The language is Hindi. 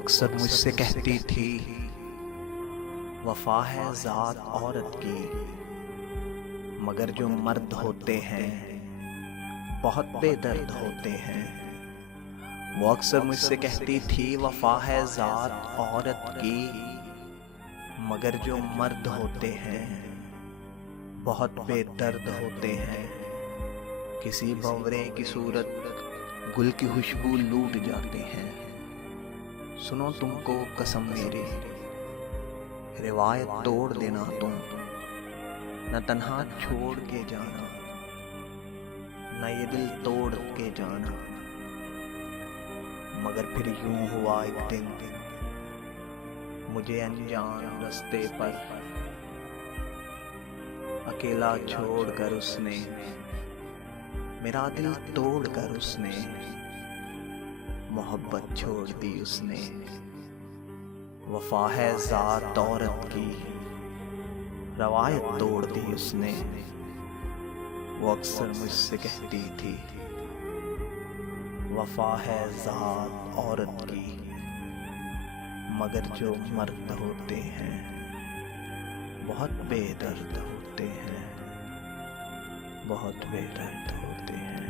अक्सर मुझसे कहती थी, वफा है ज़ात औरत की, मगर जो मर्द होते हैं बहुत बेदर्द होते हैं। वो अक्सर मुझसे कहती थी, वफा है ज़ात औरत की, मगर जो मर्द होते हैं बहुत बेदर्द होते हैं। किसी भंवरे की सूरत गुल की खुशबू लूट जाते हैं। सुनो तुमको कसम मेरी, रिवायत तोड़ देना तुम, न तन्हा छोड़ के जाना, न ये दिल तोड़ के जाना। मगर फिर यूं हुआ एक दिन, मुझे अनजान रास्ते पर अकेला छोड़कर उसने, मेरा दिल तोड़कर उसने मोहब्बत छोड़ दी उसने। वफा है ज़ात औरत की, रवायत तोड़ दी उसने। वो अक्सर मुझसे कहती थी, वफा है ज़ात औरत की, मगर जो मर्द होते हैं बहुत बेदर्द होते हैं, बहुत बेदर्द होते हैं।